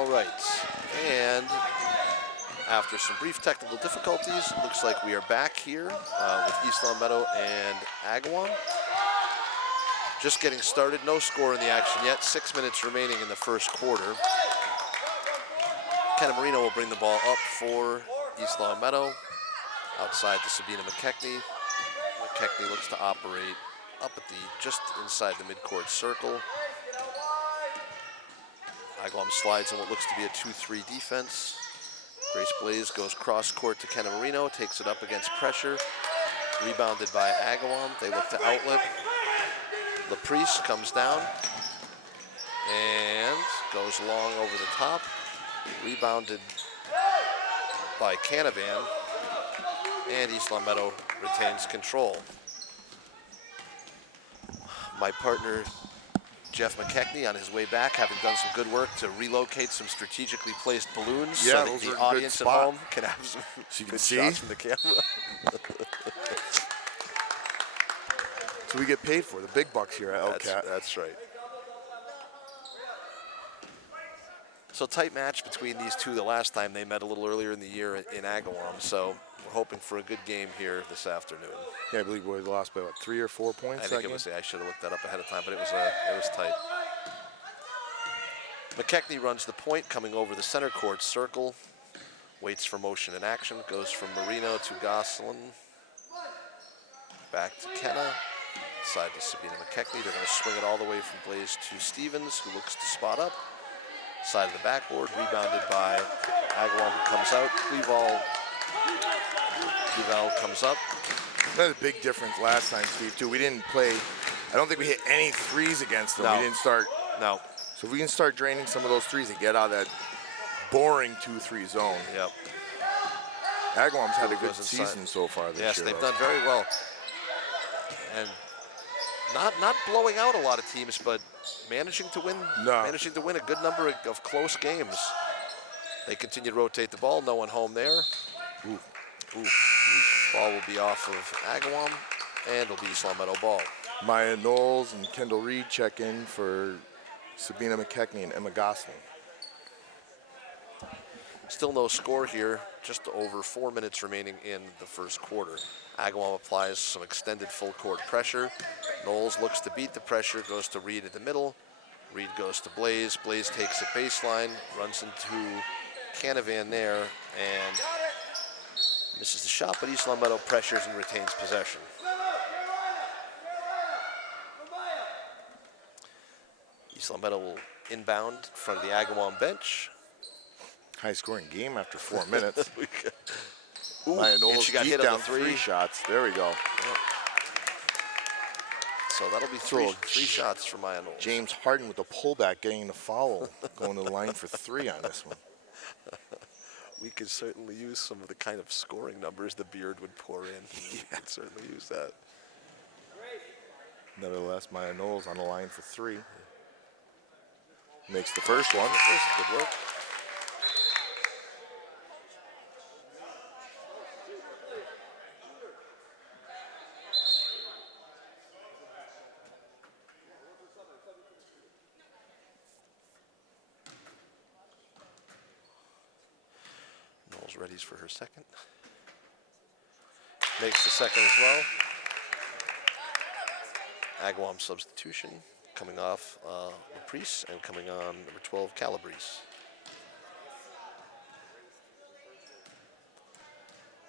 All right. And after some brief technical difficulties, it looks like we are back here with East Long Meadow and Agawam. Just getting started, no score in the action yet. 6 minutes remaining in the first quarter. Kenna Marino will bring the ball up for East Long Meadow. Outside to Sabina McKechnie. McKechnie looks to operate up at just inside the midcourt circle. Agawam slides in what looks to be a 2-3 defense. Grace Blaze goes cross court to Kenna Marino, takes it up against pressure. Rebounded by Agawam. They look to outlet. LaPrice comes down and goes long over the top. Rebounded by Canavan. And East Long Meadow retains control. My partner, Jeff McKechnie, on his way back, having done some good work to relocate some strategically placed balloons so that the audience at home can have some good shots from the camera. So we get paid for the big bucks here at LCAT. That's right. So tight match between these two the last time they met a little earlier in the year in Agawam. So we're hoping for a good game here this afternoon. Yeah, I believe we lost by, what, 3 or 4 points? I think it was. I should have looked that up ahead of time, but it was tight. McKechnie runs the point, coming over the center court circle. Waits for motion and action. Goes from Marino to Gosselin. Back to Kenna. Side to Sabina McKechnie. They're going to swing it all the way from Blaze to Stevens, who looks to spot up. Side of the backboard, rebounded by Agawam, who comes out. Cleval comes up. That's a big difference last time, Steve, too. We didn't play, I don't think we hit any threes against them. No. We didn't start. No. So if we can start draining some of those threes and get out of that boring 2-3 zone. Yep. Agawam's had a good season so far this year. Yes, they've done very well. And not blowing out a lot of teams, but managing to win a good number of close games. They continue to rotate the ball. No one home there. Ball will be off of Agawam, and it'll be East Long Meadow ball. Maya Knowles and Kendall Reed check in for Sabina McKechnie and Emma Gosling. Still no score here, just over 4 minutes remaining in the first quarter. Agawam applies some extended full court pressure. Knowles looks to beat the pressure, goes to Reed in the middle. Reed goes to Blaze. Blaze takes it baseline, runs into Canavan there, and misses the shot, but East Long Meadow pressures and retains possession. East Long Meadow will inbound in front of the Agawam bench. High-scoring game after 4 minutes. Maya Knowles got hit down 3 shots. There we go. Yep. So that'll be three shots for Maya Knowles. James Harden with a pullback, getting the foul, going to the line for 3 on this one. We could certainly use some of the kind of scoring numbers the Beard would pour in. We could certainly use that. Nevertheless, Maya Knowles on the line for 3. Makes the first one. Good work. Readies for her second. Makes the second as well. Agawam substitution coming off LaPrice and coming on number 12, Calabrese.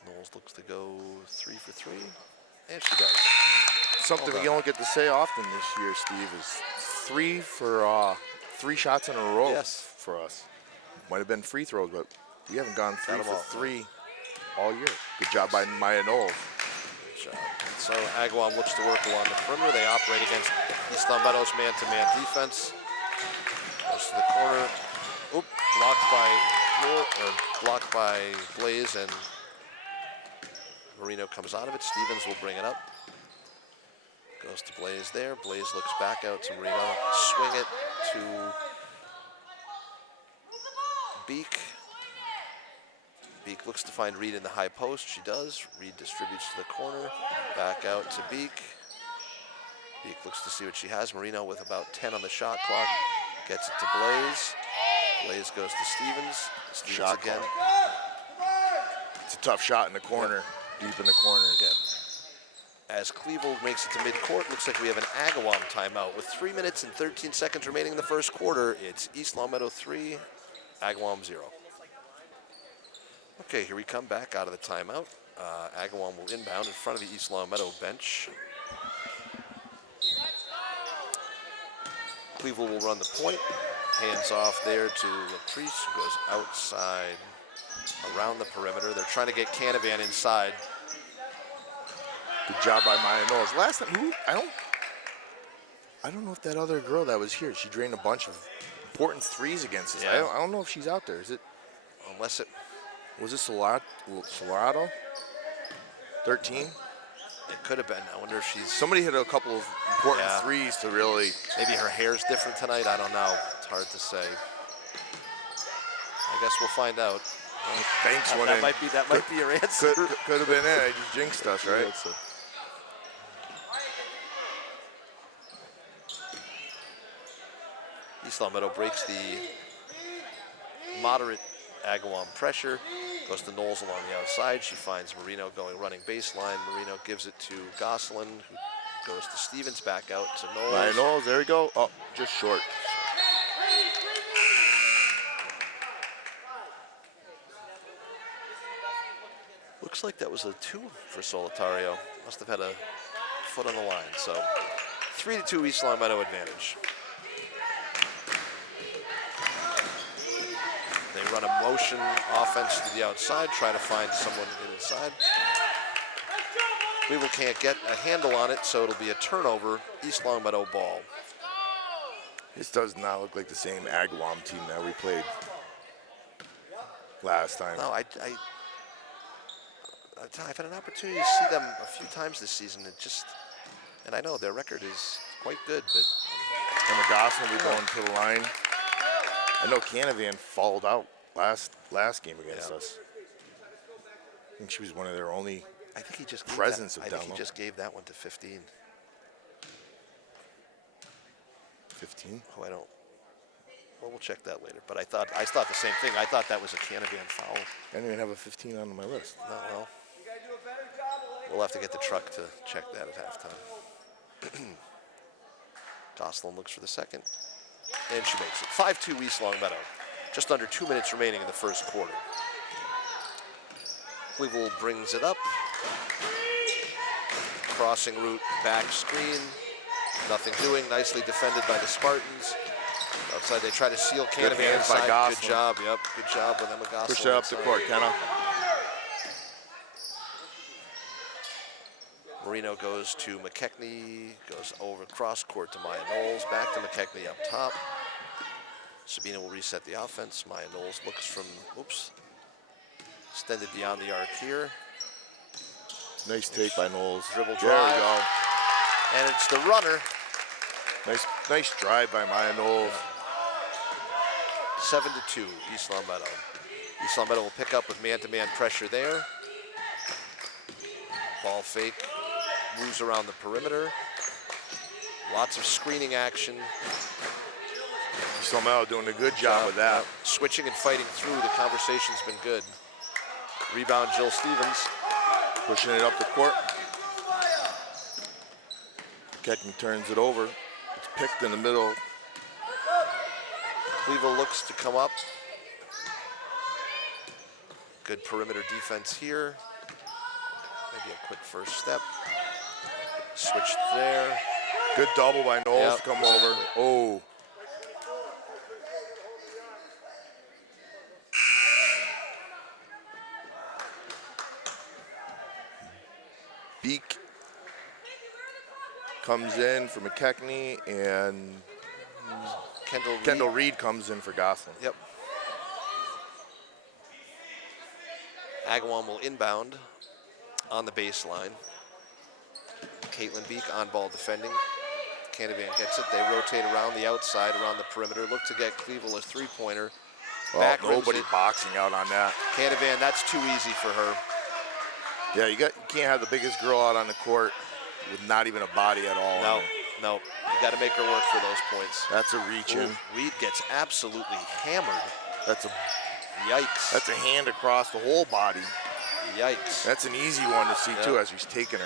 Knowles looks to go 3 for 3, and she does. Something we don't get to say often this year, Steve, is 3 for 3 shots in a row for us. Might have been free throws, but we haven't gone 3 for 3 all year. Good job by Maya Knowles. Good job. So Agawam looks to work along the perimeter. They operate against East Long Meadow's man-to-man defense. Goes to the corner. Oop, blocked by Blaze, and Marino comes out of it. Stevens will bring it up. Goes to Blaze there. Blaze looks back out to Marino. Swing it to Beek. Beek looks to find Reed in the high post. She does. Reed distributes to the corner. Back out to Beek. Beek looks to see what she has. Marino with about 10 on the shot clock. Gets it to Blaze. Blaze goes to Stevens. Stevens Shot again. It's a tough shot in the corner, deep in the corner. Again. As Cleveland makes it to midcourt, looks like we have an Agawam timeout. With 3 minutes and 13 seconds remaining in the first quarter, it's East Longmeadow 3, Agawam 0. Okay, here we come back out of the timeout. Agawam will inbound in front of the East Longmeadow bench. Cleveland will run the point. Hands off there to Laprice, who goes outside around the perimeter. They're trying to get Canavan inside. Good job by Maya Knowles. Last time, I don't know if that other girl that was here, she drained a bunch of important threes against us. Yeah. I don't know if she's out there. Is it? Unless it Was it Solado? 13? It could have been. I wonder if she's... Somebody hit a couple of important threes to really... Maybe her hair's different tonight. I don't know. It's hard to say. I guess we'll find out. Banks one in. That might be your answer. Could have been it. I just jinxed us, right? Yeah, so. East Longmeadow breaks the moderate Agawam pressure. Goes to Knowles along the outside. She finds Marino running baseline. Marino gives it to Gosselin, who goes to Stevens, back out to Knowles. Maya Knowles, there we go. Oh, just short. Looks like that was a 2 for Solitario. Must have had a foot on the line. So 3-2 East Longmeadow advantage. They run a motion offense to the outside, try to find someone inside. Cleveland can't get a handle on it, so it'll be a turnover, East Longmeadow ball. This does not look like the same Agawam team that we played last time. No, I've had an opportunity to see them a few times this season. And I know their record is quite good, but... And Gosselin will be going to the line. I know Canavan fouled out last game against us. I think she was one of their only presence of down low. I think he just gave that one to 15. 15? Oh, I don't. Well, we'll check that later. But I thought the same thing. I thought that was a Canavan foul. I didn't even have a 15 on my list. No, well, we'll have to get the truck to check that at halftime. Gosselin looks for the second. And she makes it. 5-2 East Longmeadow. Just under 2 minutes remaining in the first quarter. Cleveland brings it up. Crossing route, back screen. Nothing doing. Nicely defended by the Spartans. Outside, they try to seal Canavan inside. Good job. Yep. Good job with Emma Gosselin. Push it up the court, Kenna. Marino goes to McKechnie, goes over cross court to Maya Knowles, back to McKechnie up top. Sabina will reset the offense. Maya Knowles looks from, extended beyond the arc here. Nice take by Knowles. Dribble drive. There we go. And it's the runner. Nice drive by Maya Knowles. 7-2, East Longmeadow. East Longmeadow will pick up with man-to-man pressure there. Ball fake, moves around the perimeter. Lots of screening action. East Longmeadow doing a good job with that. Switching and fighting through, the conversation's been good. Rebound, Jill Stevens. Pushing it up the court. Keckman turns it over. It's picked in the middle. Cleveland looks to come up. Good perimeter defense here. Maybe a quick first step. Switched there. Good double by Knowles to come over. Oh. Beak comes in for McKechnie, and Kendall Reed comes in for Gosselin. Yep. Agawam will inbound on the baseline. Caitlin Beak on ball defending. Canavan gets it. They rotate around the outside, around the perimeter. Look to get Cleveland a three-pointer. Oh, nobody boxing out on that. Canavan, that's too easy for her. Yeah, you can't have the biggest girl out on the court with not even a body at all. No, you got to make her work for those points. That's a reach in. Reed gets absolutely hammered. That's a yikes. That's a hand across the whole body. Yikes. That's an easy one to see too as he's taking her.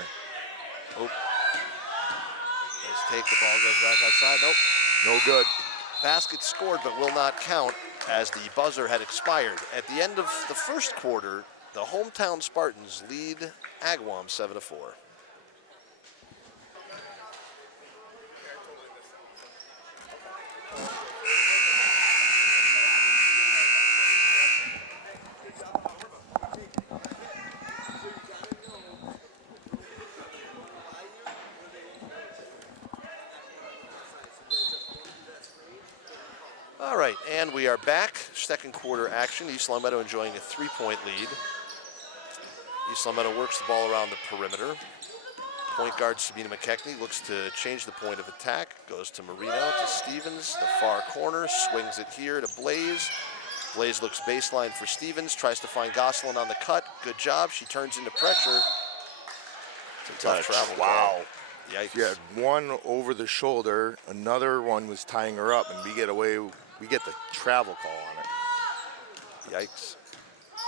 Oh. Let's take the ball, goes back outside. Nope. No good. Basket scored, but will not count as the buzzer had expired. At the end of the first quarter, the hometown Spartans lead Agawam 7-4. All right, and we are back. Second quarter action. East Long Meadow enjoying a 3-point lead. East Long Meadow works the ball around the perimeter. Point guard Sabina McKechnie looks to change the point of attack. Goes to Marino, to Stevens, the far corner, swings it here to Blaze. Blaze looks baseline for Stevens, tries to find Gosselin on the cut. Good job, she turns into pressure. It's a tough travel. Wow. Yikes. She had one over the shoulder, another one was tying her up, and we get the travel call on it. Yikes.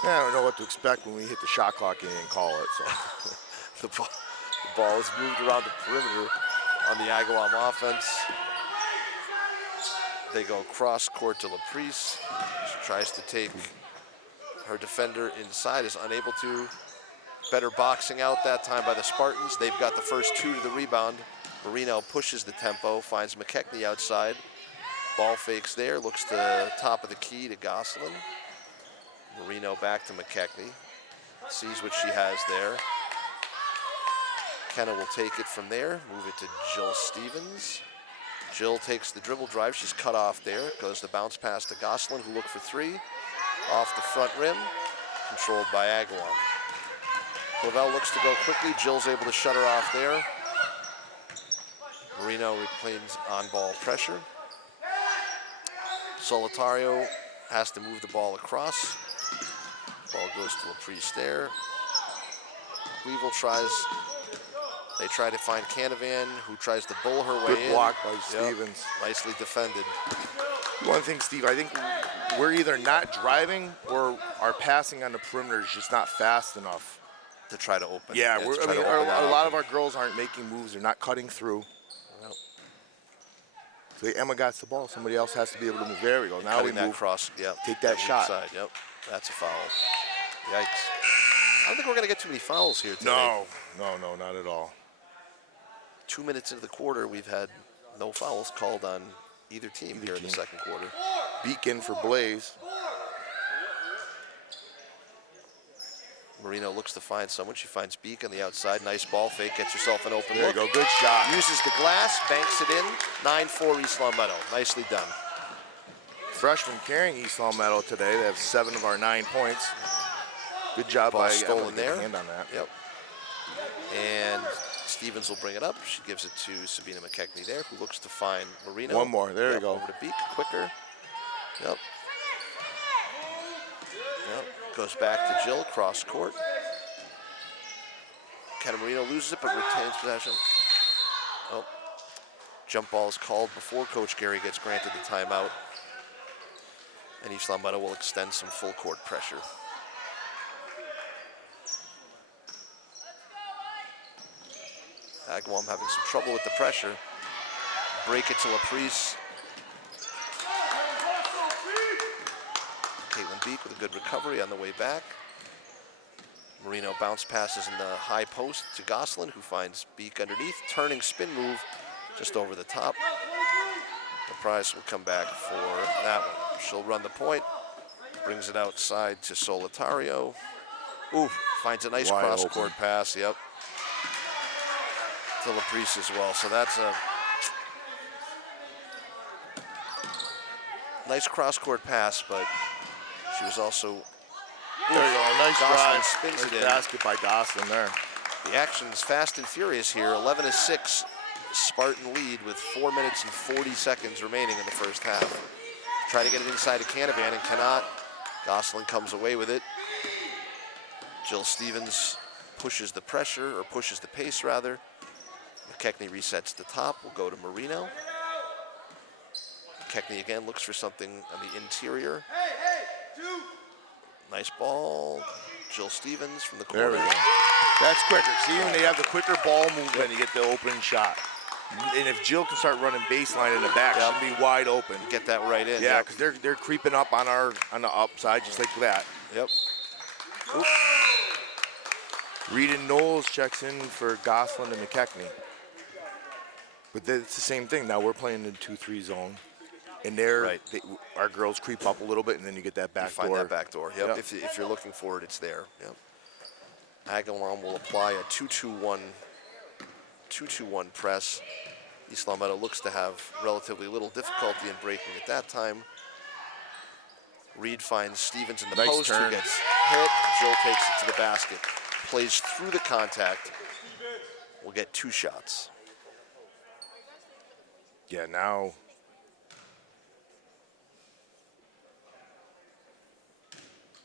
Yeah, I don't know what to expect when we hit the shot clock and didn't call it. So the ball is moved around the perimeter on the Agawam offense. They go cross court to LaPrice. She tries to take her defender inside, is unable to. Better boxing out that time by the Spartans. They've got the first two to the rebound. Marino pushes the tempo, finds McKechnie outside. Ball fakes there, looks to top of the key to Gosselin. Marino back to McKechnie. Sees what she has there. Kenna will take it from there, move it to Jill Stevens. Jill takes the dribble drive, she's cut off there. Goes the bounce pass to Gosselin, who looked for three. Off the front rim, controlled by Agawam. Clavel looks to go quickly, Jill's able to shut her off there. Marino reclaims on-ball pressure. Solitario has to move the ball across. Ball goes to LaPrice there. Weevil they try to find Canavan, who tries to bowl her way in. Good block by Stevens. Nicely defended. One thing, Steve, I think we're either not driving or our passing on the perimeter is just not fast enough. To try to open. Yeah, a lot of our girls aren't making moves. They're not cutting through. Well, so Emma got the ball. Somebody else has to be able to move. There we go. Now we that move. Cross. Yep. Take that shot. Side. Yep. That's a foul. Yikes. I don't think we're going to get too many fouls here today. No, not at all. 2 minutes into the quarter, we've had no fouls called on either team here in the second quarter. Beacon for Blaze. Marino looks to find someone. She finds Beak on the outside. Nice ball fake. Gets herself an open look. There you go. Good shot. Uses the glass. Banks it in. 9-4 East Long Meadow. Nicely done. Freshman carrying East Long Meadow today. They have 7 of our 9 points. Good job by stolen there. Hand on that. Yep. And Stevens will bring it up. She gives it to Sabina McKechnie there, who looks to find Marino. One more. There you go. Over to Beak. Quicker. Yep. Goes back to Jill, cross court. Kenna Marino loses it, but retains possession. Oh, jump ball is called before Coach Gary gets granted the timeout. And East Long Meadow will extend some full court pressure. Agawam having some trouble with the pressure. Break it to LaPrice. Caitlin Beak with a good recovery on the way back. Marino bounce passes in the high post to Gosselin, who finds Beak underneath. Turning spin move just over the top. The prize will come back for that one. She'll run the point. Brings it outside to Solitario. Ooh, finds a nice cross-court pass, yep. To LaPrice as well, so that's a nice cross-court pass, but she was also... There you go, nice drive. Spins it in. Basket by Gosselin there. The action is fast and furious here. 11-6 Spartan lead with 4 minutes and 40 seconds remaining in the first half. Try to get it inside of Canavan and cannot. Gosselin comes away with it. Jill Stevens pushes the pressure, or pushes the pace rather. McKechnie resets the top. Will go to Marino. McKechnie again looks for something on the interior. Nice ball. Jill Stevens from the corner. There we go. That's quicker. See, when they have the quicker ball movement, you get the open shot. And if Jill can start running baseline in the back, she'll be wide open. Get that right in. Yeah, because they're creeping up on the upside just like that. Yep. Oop. Reed and Knowles checks in for Gosselin and McKechnie. But it's the same thing. Now we're playing in 2-3 zone. And our girls creep up a little bit, and then you get that back door. Find that back door. Yep. If you're looking for it, it's there. Yep. Agawam will apply a 2-2-1 press. East Long Meadow looks to have relatively little difficulty in breaking at that time. Reed finds Stevens in the post, who gets hit. Jill takes it to the basket. Plays through the contact. We'll get 2 shots. Yeah, now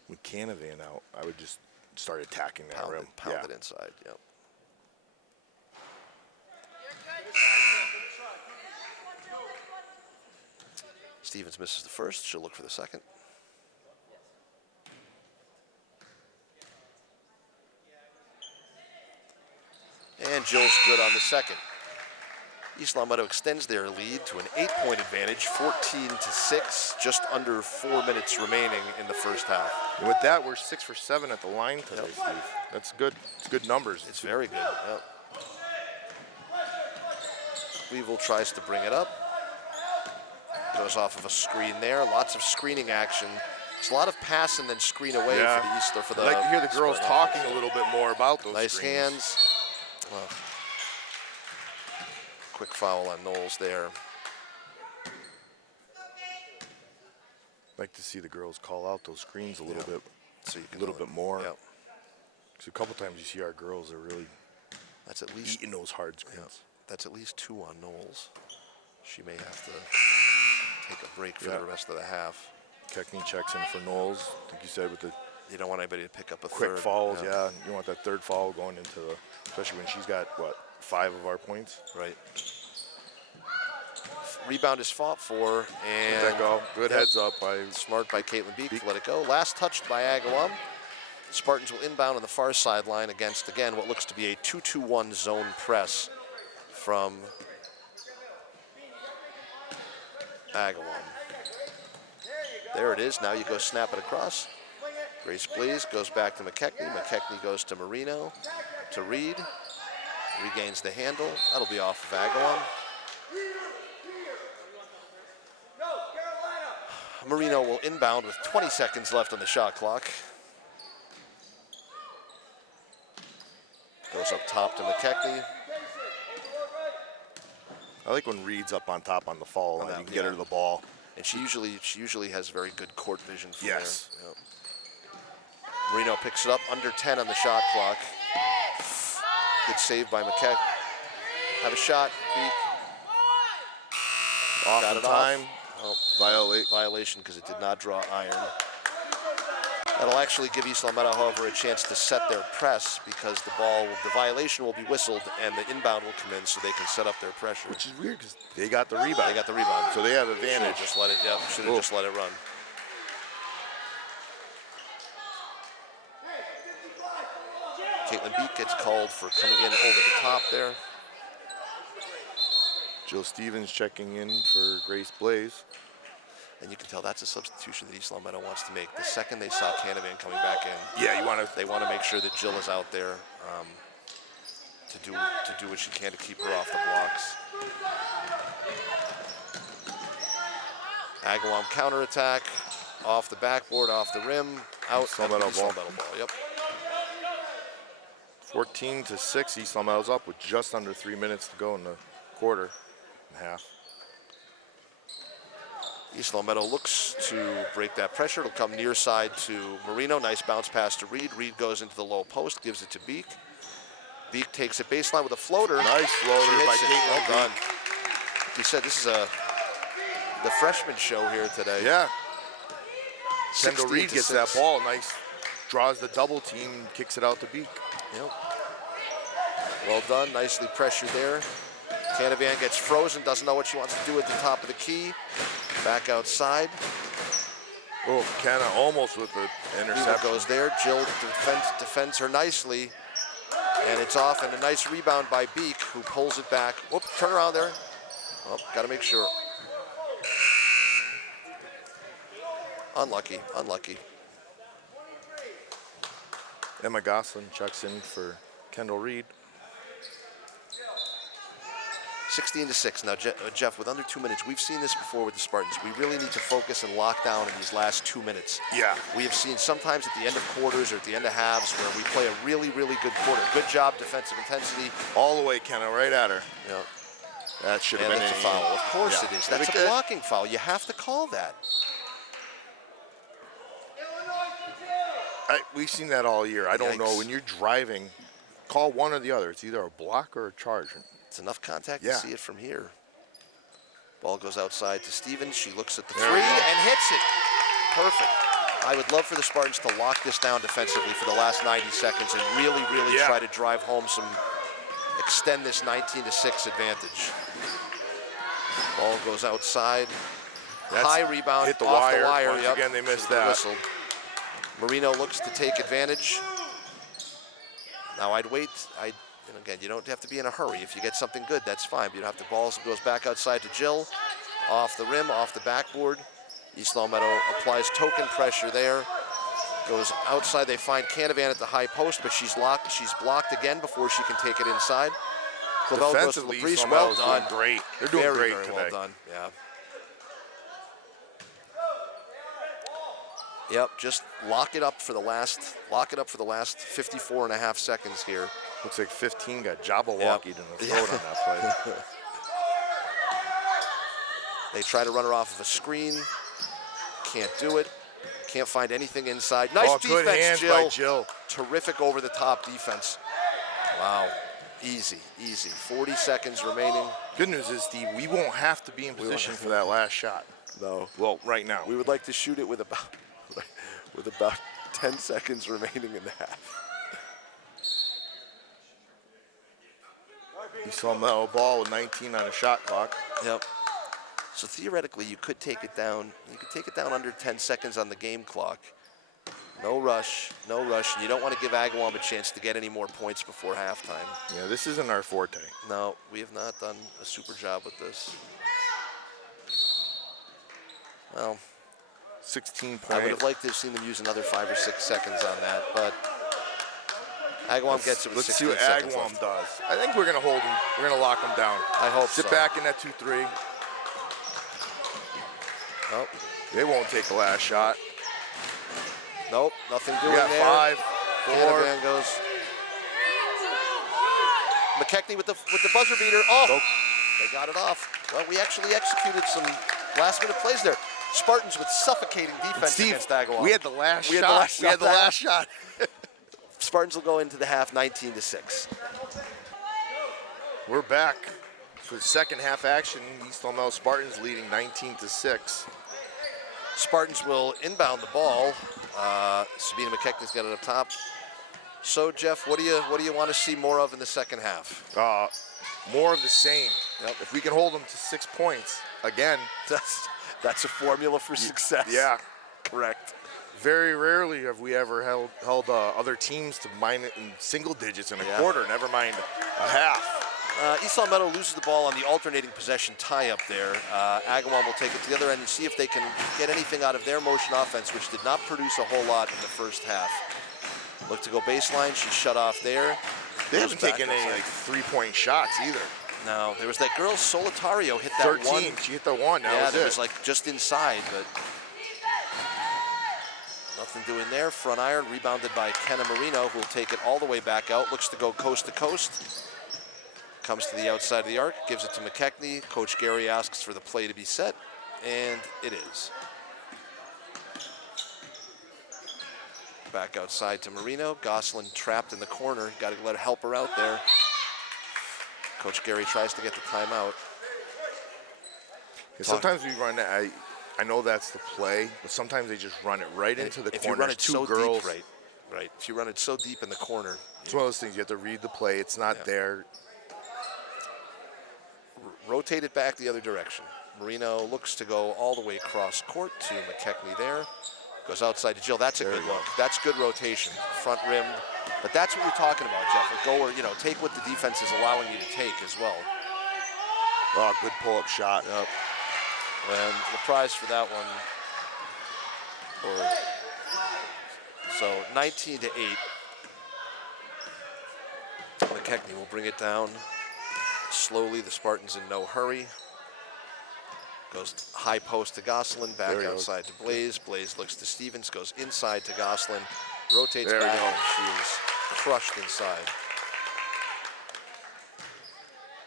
with Canavan out, I would just start attacking that rim. Pound it inside, yep. Stevens misses the first. She'll look for the second. And Jill's good on the second. East Long Meadow extends their lead to an 8-point advantage, 14-6, just under 4 minutes remaining in the first half. And with that, we're 6 for 7 at the line today, Steve. That's good. It's good numbers. It's very good. Yep. Weevil tries to bring it up. Goes off of a screen there. Lots of screening action. It's a lot of pass and then screen away for the East. For the I'd like to hear the girls talking a little bit more about those nice screens. Hands. Well, quick foul on Knowles there. I'd like to see the girls call out those screens a little bit, so you can a little bit more. Yep. So a couple times you see our girls are really that's at least eating those hard screens. Yep. That's at least 2 on Knowles. She may have to take a break for the rest of the half. McKechnie checks in for Knowles. I think you said with the you don't want anybody to pick up a quick third. fouls. Yeah, you want that third foul going into the, especially when she's got what 5 of our points. Right. Rebound is fought for, and let that go. Good heads up by smart by Caitlin Beek to let it go. Last touched by Agawam. Spartans will inbound on the far sideline against again what looks to be a 2-2-1 zone press from Agawam. There it is. Now you go snap it across. Grace Blaze goes back to McKechnie. McKechnie goes to Marino, to Reed. Regains the handle. That'll be off of Agawam. Marino will inbound with 20 seconds left on the shot clock. Goes up top to McKechnie. I like when Reed's up on top on the fall and you can get her to the ball. And she usually has very good court vision from there. Yep. Marino picks it up under 10 on the shot clock. Good save by McKechnie. Have a shot. Beek. Off Got in it time. Oh, violation because it did not draw iron. That'll actually give East Long Meadow, however, a chance to set their press because the violation will be whistled and the inbound will come in so they can set up their pressure. Which is weird because they got the rebound. They got the rebound. So they have advantage. Should have just let it run. Caitlin Beek gets called for coming in over the top there. Jill Stevens checking in for Grace Blaze. And you can tell that's a substitution that East Long Meadow wants to make. The second they saw Canavan coming back in, they want to make sure that Jill is out there to do what she can to keep her off the blocks. Agawam counterattack, off the backboard, off the rim, out. East Long Meadow ball. Yep. 14-6. East Long Meadow's up with just under 3 minutes to go in the quarter and a half. East Long Meadow looks to break that pressure. It'll come near side to Marino. Nice bounce pass to Reed. Reed goes into the low post, gives it to Beek. Beek takes it baseline with a floater. Nice floater by Caitlin. Well done. He said this is the freshman show here today. Yeah. Kendall Reed gets that ball. Nice. Draws the double team, kicks it out to Beek. Yep. Well done, nicely pressured there. Canavan gets frozen, doesn't know what she wants to do at the top of the key. Back outside. Oh, Kenna almost with the interception. Goes there. Jill defends her nicely. And it's off, and a nice rebound by Beek, who pulls it back. Whoop, turn around there. Oh, got to make sure. Unlucky, unlucky. Emma Goslin checks in for Kendall Reed. 16-6. Now, Jeff, with under 2 minutes, we've seen this before with the Spartans. We really need to focus and lock down in these last 2 minutes. Yeah. We have seen sometimes at the end of quarters or at the end of halves where we play a really, really good quarter. Good job, defensive intensity. All the way, Kenna, right at her. Yeah. That should have been a foul. Of course it is. That's a blocking foul. You have to call that. We've seen that all year. I don't know. When you're driving, call one or the other. It's either a block or a charge. It's enough contact to see it from here. Ball goes outside to Stevens. She looks at the three and hits it. Perfect. I would love for the Spartans to lock this down defensively for the last 90 seconds and really, really try to drive home extend this 19-6 advantage. Ball goes outside. High rebound. Hit the off wire. The wire. Once again, they missed that. Whistled. Marino looks to take advantage. Now I'd wait. And again, you don't have to be in a hurry. If you get something good, that's fine. But you don't have to. Ball goes back outside to Jill. Off the rim, off the backboard. East Longmeadow applies token pressure there. Goes outside. They find Canavan at the high post, but she's blocked again before she can take it inside. Clavel goes to Labrise. Well done. Great. They're doing very, great very today. Well done. Yeah. Yep, just lock it up for the last 54 and a half seconds here. Looks like 15 got Jabberwockied in the throat on that play. They try to run her off of a screen. Can't do it. Can't find anything inside. Nice defense, good hands by Jill. Terrific over-the-top defense. Wow, easy. 40 seconds remaining. Good news is, Steve, we won't have to be in position for that last shot. No. Well, right now. We would like to shoot it with about 10 seconds remaining in the half. You saw Mel ball with 19 on a shot clock. Yep. So theoretically, you could take it down. You could take it down under 10 seconds on the game clock. No rush. And you don't want to give Agawam a chance to get any more points before halftime. Yeah, this isn't our forte. No, we have not done a super job with this. Well, 16 points. I would have liked to have seen them use another 5 or 6 seconds on that, but Agawam gets it with 16 seconds. Let's see what Agawam does. I think we're going to hold him. We're going to lock him down. I hope Sit back in that 2-3. Nope. They won't take the last shot. Nope, nothing doing there. 5, 4. Canavan goes. McKechnie with the buzzer beater. Oh, they got it off. Well, we actually executed some last-minute plays there. Spartans with suffocating defense against Agawam. We had the last shot. Spartans will go into the half 19-6. We're back for the second half action. East Longmeadow Spartans leading 19-6. Spartans will inbound the ball. Sabina McKechnie's got it up top. So Jeff, what do you want to see more of in the second half? More of the same. Yep. If we can hold them to 6 points again, that's a formula for success. Yeah, correct. Very rarely have we ever held other teams to in single digits in a quarter, never mind a half. East Longmeadow loses the ball on the alternating possession tie-up there. Agawam will take it to the other end and see if they can get anything out of their motion offense, which did not produce a whole lot in the first half. Look to go baseline. She's shut off there. They haven't taken any three-point shots either. No, there was that girl Solitario hit that 13. one. She hit the one. That was like just inside, but nothing doing there. Front iron rebounded by Kenna Marino, who will take it all the way back out. Looks to go coast to coast. Comes to the outside of the arc, gives it to McKechnie. Coach Gary asks for the play to be set, and it is. Back outside to Marino. Goslin trapped in the corner. Got to help her out there. Coach Gary tries to get the timeout. Sometimes we run that. I know that's the play, but sometimes they just run it right into the corner. If you run it so deep, right? Right. If you run it so deep in the corner. It's one of those things you have to read the play. It's not there. Rotate it back the other direction. Marino looks to go all the way across court to McKechnie there. Goes outside to Jill. That's a good look. That's good rotation. Front rimmed. But that's what we're talking about, Jeff. Go where, take what the defense is allowing you to take as well. Oh, good pull-up shot. Yep. And the prize for that one, so 19-8. McKechnie will bring it down slowly. The Spartans in no hurry. Goes high post to Gosselin, back outside to Blaze. Blaze looks to Stevens, goes inside to Gosselin, rotates back, and she is crushed inside.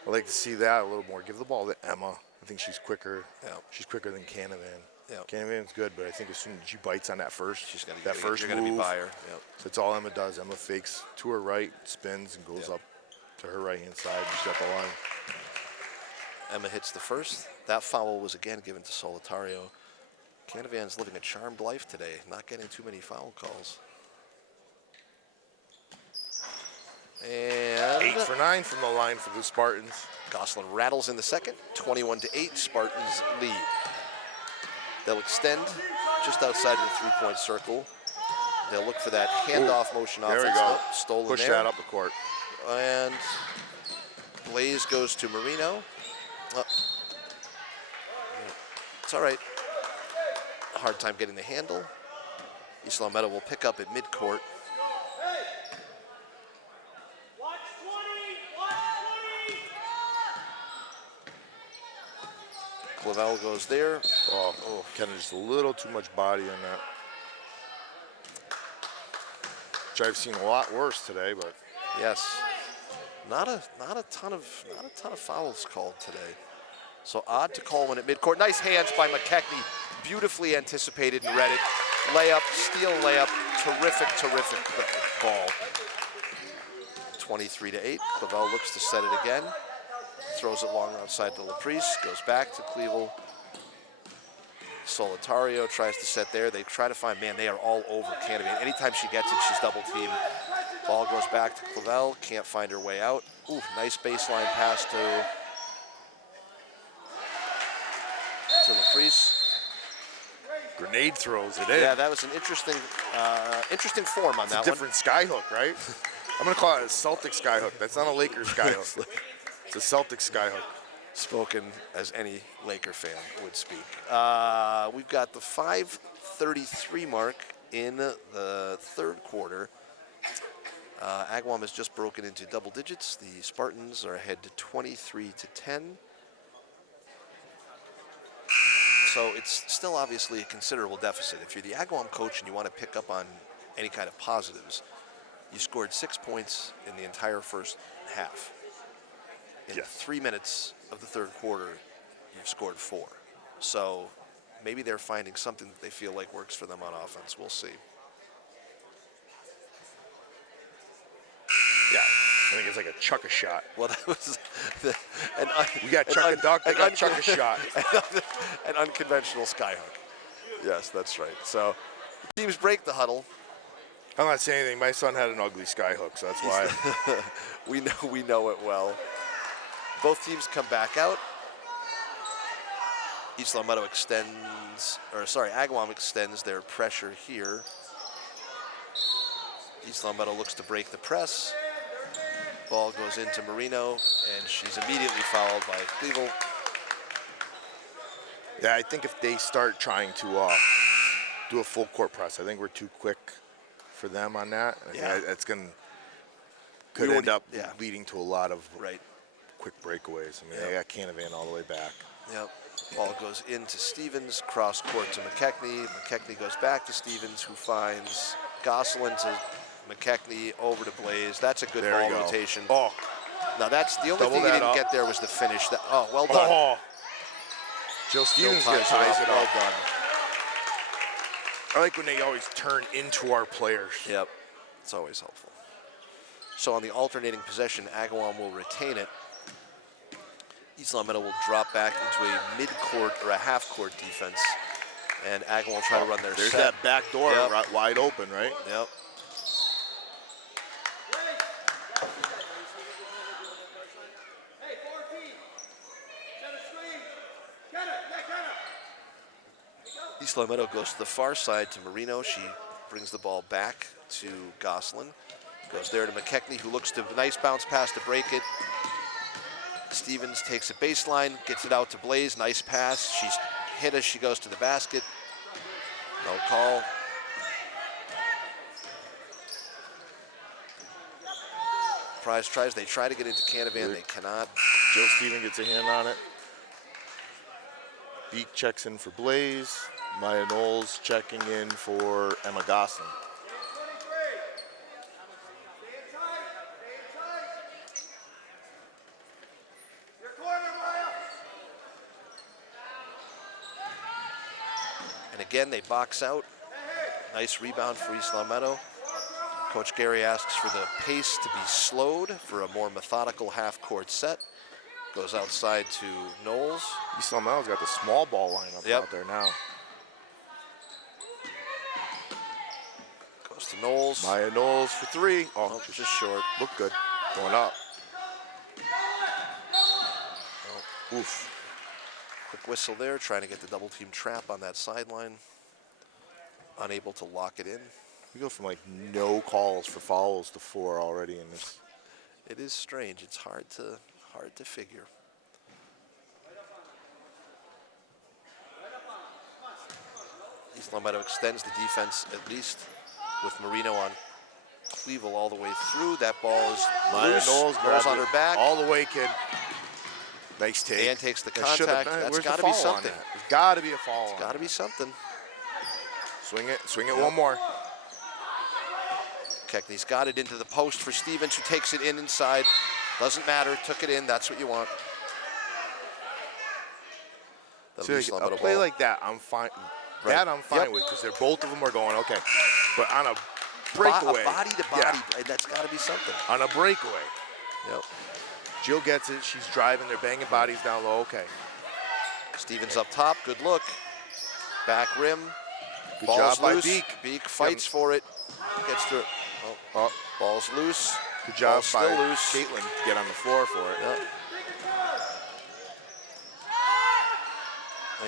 I'd like to see that a little more. Give the ball to Emma. I think she's quicker. Yeah. She's quicker than Canavan. Yeah. Canavan's good, but I think as soon as she bites on that first, she's got that first move, be by her. Yep. So that's all Emma does. Emma fakes to her right, spins, and goes up to her right-hand side. She's got the line. Emma hits the first. That foul was again given to Solitario. Canavan's living a charmed life today, not getting too many foul calls. And 8 for 9 from the line for the Spartans. Gosselin rattles in the second, 21-8. Spartans lead. They'll extend just outside of the three-point circle. They'll look for that handoff motion offense. There we go. Stolen Push there. that up the court. And Blaze goes to Marino. It's all right. Hard time getting the handle. East Lometta will pick up at midcourt. Clavel goes there. Kind of just a little too much body on that. Which I've seen a lot worse today, but yes, not a ton of fouls called today. So odd to call one at midcourt. Nice hands by McKechnie. Beautifully anticipated and read it. Layup, steal layup. Terrific ball. 23-8. Clavel looks to set it again. Throws it long outside to Laprise. Goes back to Cleveland. Solitario tries to set there. They try to find, man, they are all over Canavan. Anytime she gets it, she's double teamed. Ball goes back to Clavel. Can't find her way out. Ooh, nice baseline pass to Laprise. grenade throws it in. Yeah, that was an interesting form on that one. It's a different skyhook, right? I'm going to call it a Celtic skyhook. That's not a Lakers skyhook. It's a Celtic skyhook. Spoken as any Laker fan would speak. We've got the 5:33 mark in the third quarter. Agawam has just broken into double digits. The Spartans are ahead to 23-10. So it's still obviously a considerable deficit. If you're the Agawam coach and you want to pick up on any kind of positives, you scored 6 points in the entire first half. In 3 minutes of the third quarter, you've scored 4. So maybe they're finding something that they feel like works for them on offense. We'll see. Yeah, I think it's like a chuck a shot. Well, that was we got chuck a duck, they got chuck a shot. An unconventional skyhook. Yes, that's right. So teams break the huddle. I'm not saying anything. My son had an ugly skyhook, so that's why. we know it well. Both teams come back out. Agawam extends their pressure here. East Lometta looks to break the press. Ball goes into Marino, and she's immediately fouled by Cleveland. Yeah, I think if they start trying to do a full court press, I think we're too quick for them on that. I think that's could end up leading to a lot of quick breakaways. I mean, they got Canavan all the way back. Yep. Ball goes into Stevens, cross court to McKechnie. McKechnie goes back to Stevens, who finds Gosselin to McKechnie over to Blaze. That's a good ball rotation. Oh, now that's the only thing he didn't get there was the finish. Well done. Oh. Jill Stevens ties it up. Well done. I like when they always turn into our players. Yep, it's always helpful. So on the alternating possession, Agawam will retain it. East Lometta will drop back into a mid-court or a half-court defense, and Agawam will try to run their set. There's that back door right wide open, right? Yep. East Long Meadow goes to the far side to Marino. She brings the ball back to Gosselin. Goes there to McKechnie, who looks to nice bounce pass to break it. Stevens takes a baseline, gets it out to Blaze. Nice pass. She's hit as she goes to the basket. No call. Prize tries. They try to get into Canavan. They cannot. Jill Stevens gets a hand on it. Beak checks in for Blaze. Maya Knowles checking in for Emma Gosselin. And again, they box out. Nice rebound for East Long Meadow. Coach Gary asks for the pace to be slowed for a more methodical half-court set. Goes outside to Knowles. East Long Meadow's got the small ball lineup out there now. Goes to Knowles. Maya Knowles for three. Oh, just short. Look good. Going up. Oh. Oof. Quick whistle there, trying to get the double team trap on that sideline. Unable to lock it in. We go from like no calls for fouls to 4 already in this. It is strange. It's hard to figure. East Long Meadow extends the defense at least with Marino on Cleveland all the way through. That ball is loose. Knowles Rolls on her back. All the way, kid. Nice take. And takes the contact. That's got to be something. There's got to be a foul. It's got to be something. Swing it one more. Keckney's got it into the post for Stevens, who takes it inside. Doesn't matter. Took it in. That's what you want. So a play like that, I'm fine. Right. That I'm fine with because both of them are going okay. But on a breakaway, a body to body, that's got to be something. On a breakaway. Yep. Jill gets it. She's driving. They're banging bodies down low. Okay. Stevens up top. Good look. Back rim. Good Ball's job by loose. Beak. Beak fights for it. Gets through it. Oh. Ball's loose. Good job Ball's by still loose. Caitlin to get on the floor for it. Yep.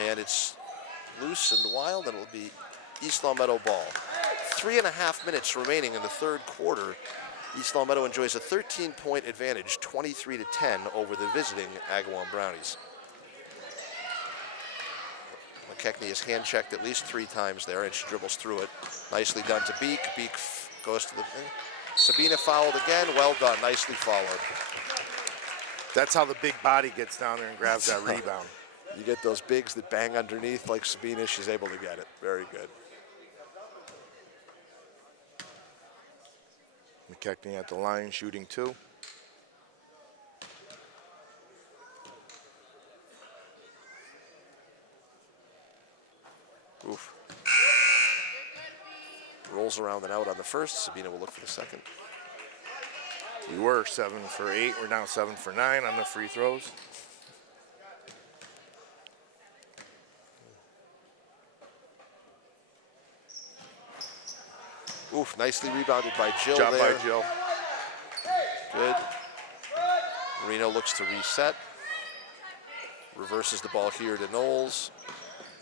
And it's loose and wild, and it'll be East Long Meadow ball. 3.5 minutes remaining in the third quarter. East Long Meadow enjoys a 13-point advantage, 23-10 over the visiting Agawam Brownies. McKechnie is hand-checked at least 3 times there, and she dribbles through it. Nicely done to Beak. Beak goes to the thing. Sabina fouled again. Well done. Nicely followed. That's how the big body gets down there and grabs that rebound. You get those bigs that bang underneath like Sabina. She's able to get it. Very good. McKechnie at the line, shooting 2. Oof. Rolls around and out on the first. Sabina will look for the second. We were 7 for 8. We're now 7 for 9 on the free throws. Oof, nicely rebounded by Jill Job there. by Jill. Good. Marino looks to reset. Reverses the ball here to Knowles.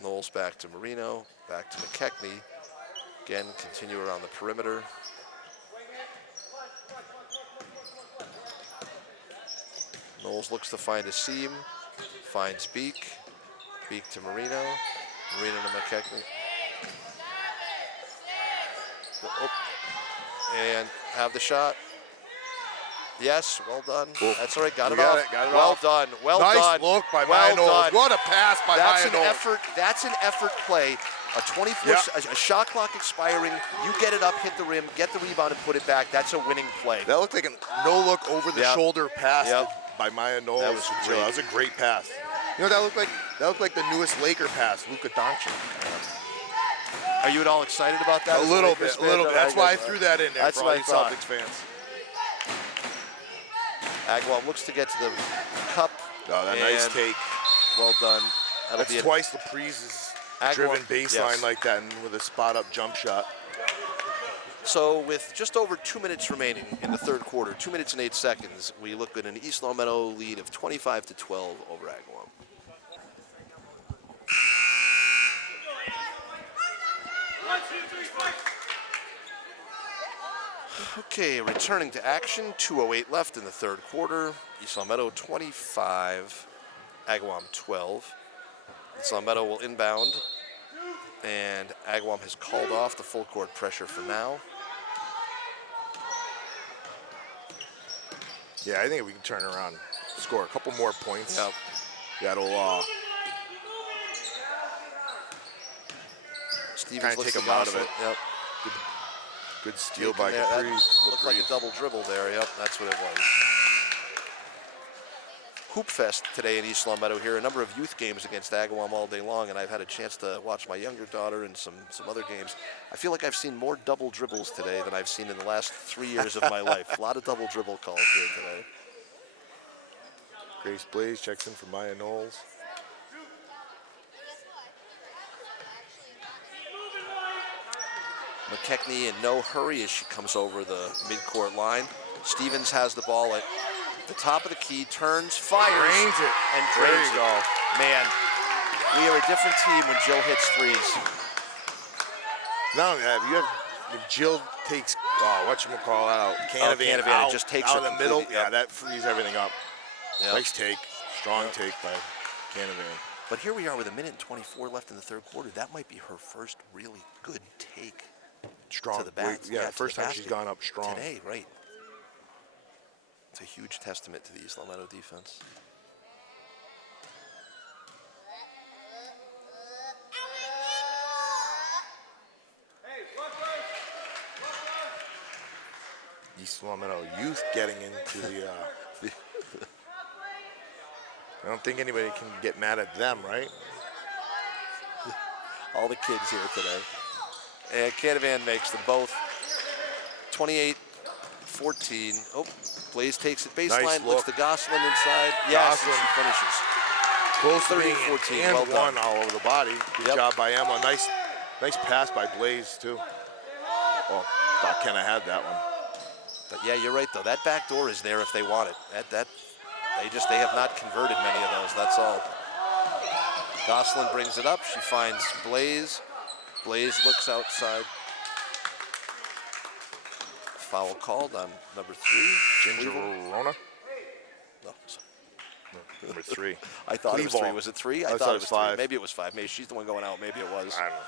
Knowles back to Marino, back to McKechnie. Again, continue around the perimeter. Knowles looks to find a seam, finds Beak. Beak to Marino. Marino to McKechnie. Oh. And have the shot. Yes, well done. Oof. That's all right, got it Got off. it well off. done, well nice done. Nice look by well Maya Knowles. Done. What a pass by Maya Knowles. That's an effort play. A 24, a shot clock expiring. You get it up, hit the rim, get the rebound, and put it back. That's a winning play. That looked like a no-look over-the-shoulder pass by Maya Knowles. That was a great pass. You know, that looked like the newest Laker pass, Luka Doncic. Are you at all excited about that? A little bit. That's why I threw that in there That's for all you thought. Celtics fans. Agawam looks to get to the cup. Oh, that nice take. Well done. That's twice LaPrise's driven baseline like that and with a spot-up jump shot. So with just over 2 minutes remaining in the third quarter, 2 minutes and 8 seconds, we look at an East Long Meadow lead of 25-12 over Agawam. Okay, returning to action, 2:08 left in the third quarter. East Long Meadow 25, Agawam 12. East Long Meadow will inbound, and Agawam has called off the full court pressure for now. Yeah, I think we can turn around, score a couple more points. Yep. That'll Stevens looks take to him out of Goslin. it. Yep. Good steal Taken by there. That Caprice. looked like a double dribble there. Yep, that's what it was. Hoop Fest today in East Long Meadow here. A number of youth games against Agawam all day long, and I've had a chance to watch my younger daughter and some other games. I feel like I've seen more double dribbles today than I've seen in the last 3 years of my life. A lot of double dribble calls here today. Grace Blaze checks in for Maya Knowles. McKechnie in no hurry as she comes over the midcourt line. Stevens has the ball at the top of the key, turns, fires, Drains it. and There drains you it. go. Man, we are a different team when Jill hits threes. Not only that, if Jill takes, whatchamacallit out, Canavan Canavan, out, just takes out her of the middle, completely, yep. that frees everything up. Yep. Nice take, strong take by Canavan. But here we are with 1:24 left in the third quarter. That might be her first really good take. Strong. To the bat. Yeah, to first the time she's basket gone up strong. today, right. It's a huge testament to the East Long Meadow defense. East Long Meadow youth getting into the. I don't think anybody can get mad at them, right? All the kids here today. And Canavan makes them both 28-14. Oh, Blaze takes it baseline, Nice looks to Goslin inside. Yes, and Goslin. she finishes. Close to being 30-14, and well one done. all over the body. Good Yep. job by Emma. Nice pass by Blaze too. Oh, thought Kenna had that one. But yeah, you're right though. That back door is there if they want it. They have not converted many of those. That's all. Goslin brings it up. She finds Blaze. Blaze looks outside. Foul called on number 3. Ginger Rona. No, Number 3. I thought it was 3. Cleveland. Was it 3? I I thought it was 3. 5. Maybe it was 5. Maybe she's the one going out. Maybe it was. I don't know.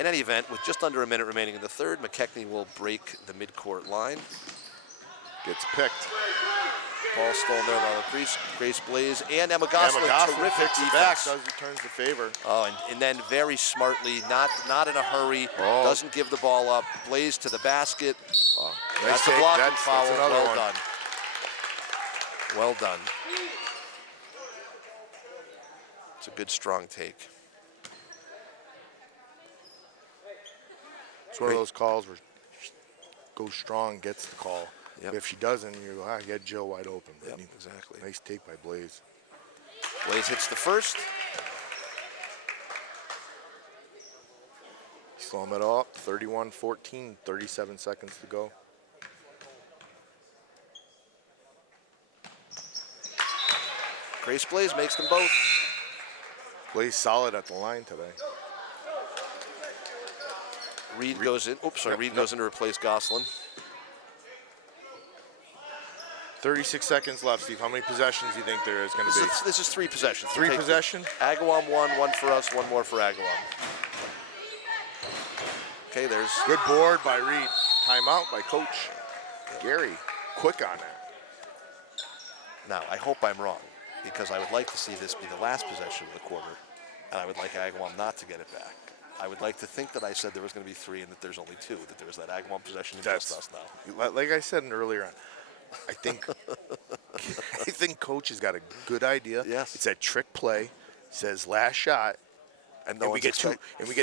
In any event, with just under a minute remaining in the third, McKechnie will break the midcourt line. Gets picked. Ball stolen there by Grace Blaze and Emma Goslin. Emma Goslin Terrific picks it defense. back, turns the favor. Oh, and then very smartly, not in a hurry, doesn't give the ball up. Blaze to the basket. Oh, That's nice a blocking that's foul. another Well one. done. Well done. It's a good, strong take. It's one of those calls where she goes strong, gets the call. Yep. If she doesn't, you get Jill wide open. Yep, exactly. Nice take by Blaze. Blaze hits the first. East Long Meadow up, 31-14, 37 seconds to go. Grace Blaze makes them both. Blaze solid at the line today. Reed goes in. Oops, sorry. Reed goes in to replace Goslin. 36 seconds left, Steve. How many possessions do you think there is going to be? This is 3 possessions. 3 Take possessions? Agawam 1 for us, 1 more for Agawam. Okay, there's Good board by Reed. Timeout by Coach Gary. Quick on that. Now, I hope I'm wrong, because I would like to see this be the last possession of the quarter, and I would like Agawam not to get it back. I would like to think that I said there was going to be 3 and that there's only 2, that there was that Agawam possession and just us now. Like I said earlier on, I think Coach has got a good idea. Yes. It's that trick play. Says last shot, And we get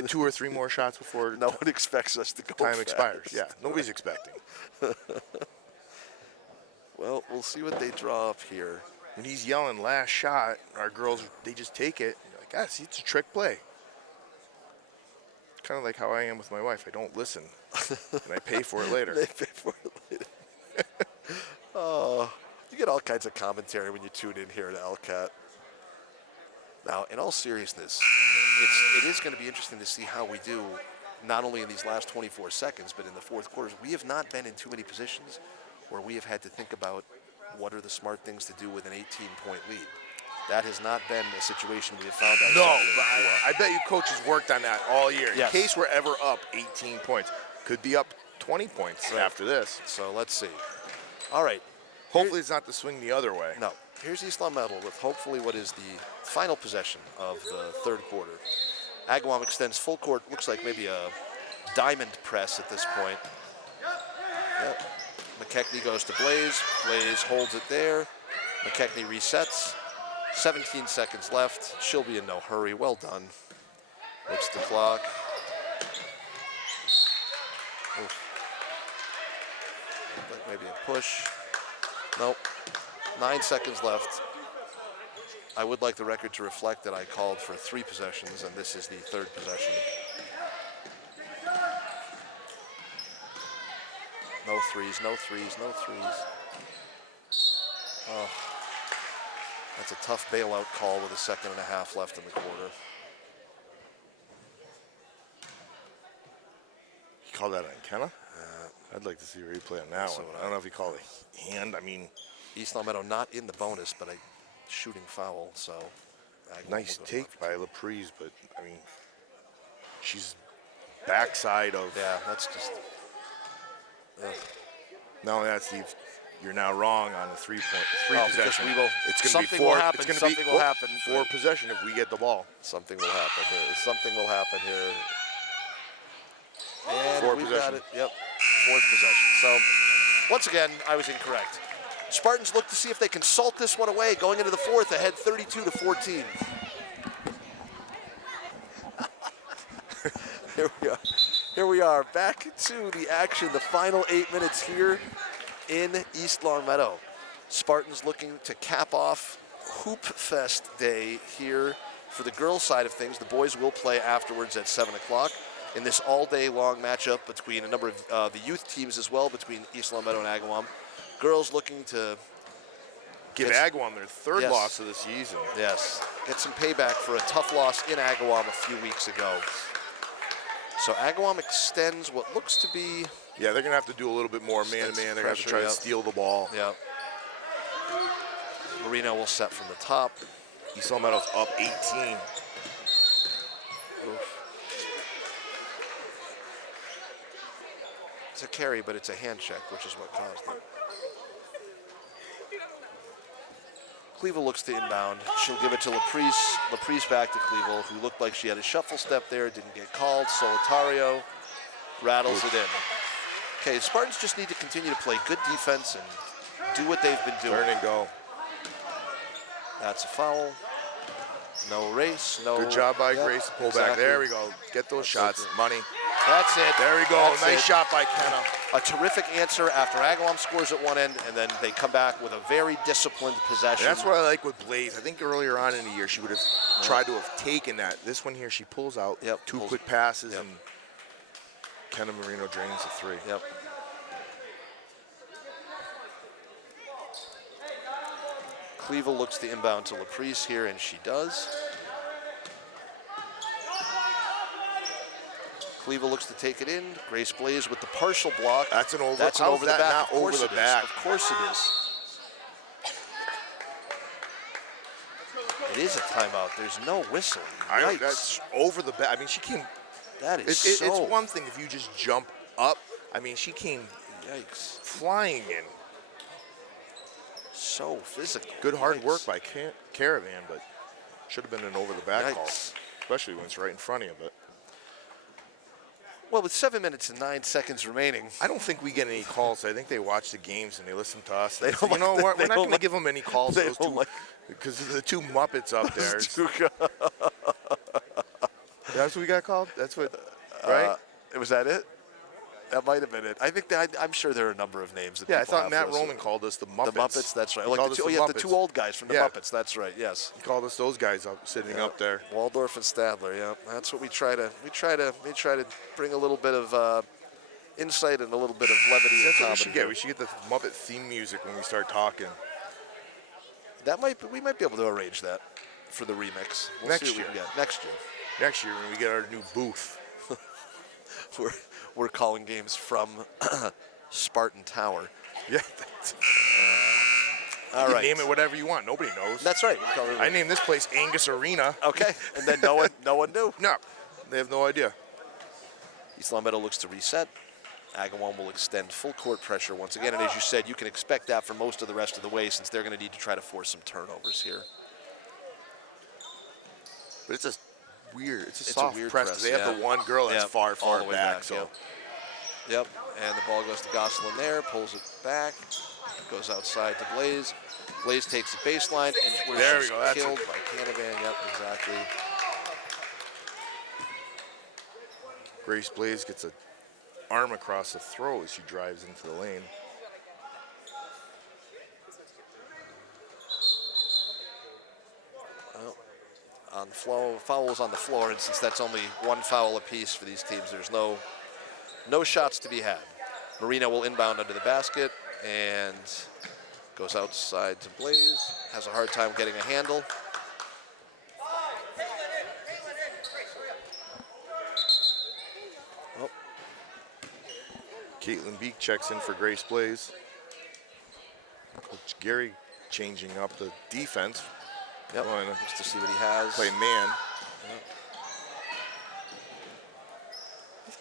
2 or 3 more shots before no one expects us to go time fast. expires. Yeah, nobody's expecting. Well, we'll see what they draw up here. When he's yelling last shot, our girls, they just take it. You're like, see, it's a trick play. Kind of like how I am with my wife. I don't listen, and I pay for it later. They pay for it later. Oh, you get all kinds of commentary when you tune in here at LCAT. Now, in all seriousness, it is going to be interesting to see how we do, not only in these last 24 seconds, but in the fourth quarters. We have not been in too many positions where we have had to think about what are the smart things to do with an 18-point lead. That has not been a situation we have found ourselves No, in. but I bet you coaches worked on that all year. Yes. In case we're ever up 18 points. Could be up 20 points after this. So let's see. All right. Hopefully it's not to swing the other way. No. Here's East Long Meadow with hopefully what is the final possession of the third quarter. Agawam extends full court. Looks like maybe a diamond press at this point. Yep. McKechnie goes to Blaze. Blaze holds it there. McKechnie resets. 17 seconds left. She'll be in no hurry. Well done. Looks the clock. Oof. Like maybe a push. Nope. 9 seconds left. I would like the record to reflect that I called for 3 possessions, and this is the third possession. No threes, no threes, no threes. Oh, that's a tough bailout call with a second and a half left in the quarter. He called that on Kenna? I'd like to see a replay on that one. I don't know if he called a hand. I mean, East Long Meadow not in the bonus, but a shooting foul, so. Nice take by LaPrise, but I mean, she's backside of. Yeah, that's just. Ugh. Not only that, Steve, you're now wrong on the three possession. It's going to be 4. It's going to be will happen. 4 possession if we get the ball. Something will happen here. Something will happen here. And 4 we've possession. got it. Yep, 4th possession. So, once again, I was incorrect. Spartans look to see if they can salt this one away, going into the 4th, ahead 32-14. Here we are, back to the action, the final 8 minutes here in East Long Meadow. Spartans looking to cap off Hoop Fest Day here for the girls' side of things. The boys will play afterwards at 7 o'clock in this all-day long matchup between a number of the youth teams as well, between East Long Meadow and Agawam. Girls looking to give Agawam their 3rd loss of the season. Yes, get some payback for a tough loss in Agawam a few weeks ago. So Agawam extends what looks to be... Yeah, they're going to have to do a little bit more man-to-man. They're going to have to try to steal the ball. Yeah. Marino will set from the top. East Long Meadow's up 18. Oof. It's a carry, but it's a hand check, which is what caused it. Cleveland looks to inbound. She'll give it to LaPrise. LaPrise back to Cleveland, who looked like she had a shuffle step there, didn't get called. Solitario rattles it in. Okay, Spartans just need to continue to play good defense and do what they've been doing. Turn and go. That's a foul. No race, no... Good job by Grace to pull back. There we go. Get those shots. Money. That's it. There we go. Nice shot by Kenna. A terrific answer after Agawam scores at one end, and then they come back with a very disciplined possession. And that's what I like with Blaze. I think earlier on in the year, she would have tried to have taken that. This one here, she pulls out 2 quick passes, and Kenna Marino drains the 3. Yep. Cleveland looks to inbound to LaPrise here, and she does. Cleveland looks to take it in. Grace Blaze with the partial block. That's an over. That's an over the back. Not over the back. Of course it is. It is a timeout. There's no whistle. That's over the back. I mean, she came. That is It's one thing if you just jump up. I mean, she came. Yikes. Flying in. So physical. Good hard work by Caravan, but should have been an over the back call, especially when it's right in front of you. But well, with 7 minutes and 9 seconds remaining, I don't think we get any calls. I think they watch the games and they listen to us. They say, you know what? We're not going to give them any calls. Those two, because the 2 Muppets up there. That's what we got called. That's what, right? Was that it? That might have been it. I think I'm sure there are a number of names that I thought Matt Roman called us the Muppets. The Muppets, that's right. Like the 2 old guys from the Muppets, that's right. Yes. He called us those guys up, sitting up there. Waldorf and Stadler. Yeah, that's what we try to bring a little bit of insight and a little bit of levity. That's what we should get. We should get the Muppet theme music when we start talking. We might be able to arrange that for the remix. We'll next see what year. we can get. Next year. Next year when we get our new booth. we're calling games from Spartan Tower. Yeah. All you right. can name it whatever you want. Nobody knows. That's right. I named this place Angus Arena. Okay, and then no one knew. No, they have no idea. East Long Meadow looks to reset. Agawam will extend full court pressure once again, and as you said, you can expect that for most of the rest of the way since they're going to need to try to force some turnovers here. But it's a soft weird press. They have the one girl that's far the way back. So. Yep, and the ball goes to Gosselin there, pulls it back, goes outside to Blaze. Blaze takes the baseline, and there she's we go. killed by Canavan. Yep, exactly. Grace Blaze gets an arm across the throat as she drives into the lane. Well, on the flow, fouls on the floor, and since that's only one foul apiece for these teams, there's no shots to be had. Marina will inbound under the basket and goes outside to Blaze. Has a hard time getting a handle. Oh. Caitlin Beek checks in for Grace Blaze. Coach Gary changing up the defense. Yep, just to see what he has. Play man. Yep.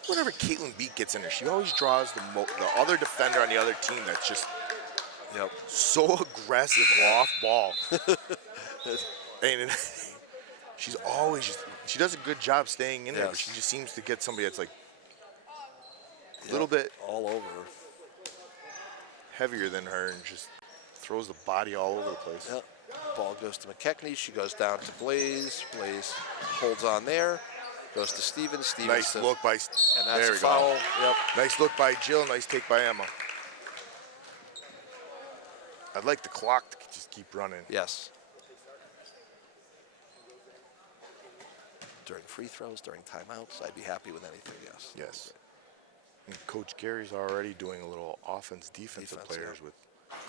Whenever Caitlin Beek gets in there, she always draws the other defender on the other team that's just so aggressive off ball. And she's always she does a good job staying in there, but she just seems to get somebody that's like a little bit all over her, heavier than her, and just throws the body all over the place. Yep. Ball goes to McKechnie. She goes down to Blaze. Blaze holds on there. Goes to Stevens. Stevens nice look by, and that's there a we foul. Go. Yep. Nice look by Jill. Nice take by Emma. I'd like the clock to just keep running. Yes. During free throws, during timeouts, I'd be happy with anything, yes. Yes. And Coach Gary's already doing a little offense-defensive players with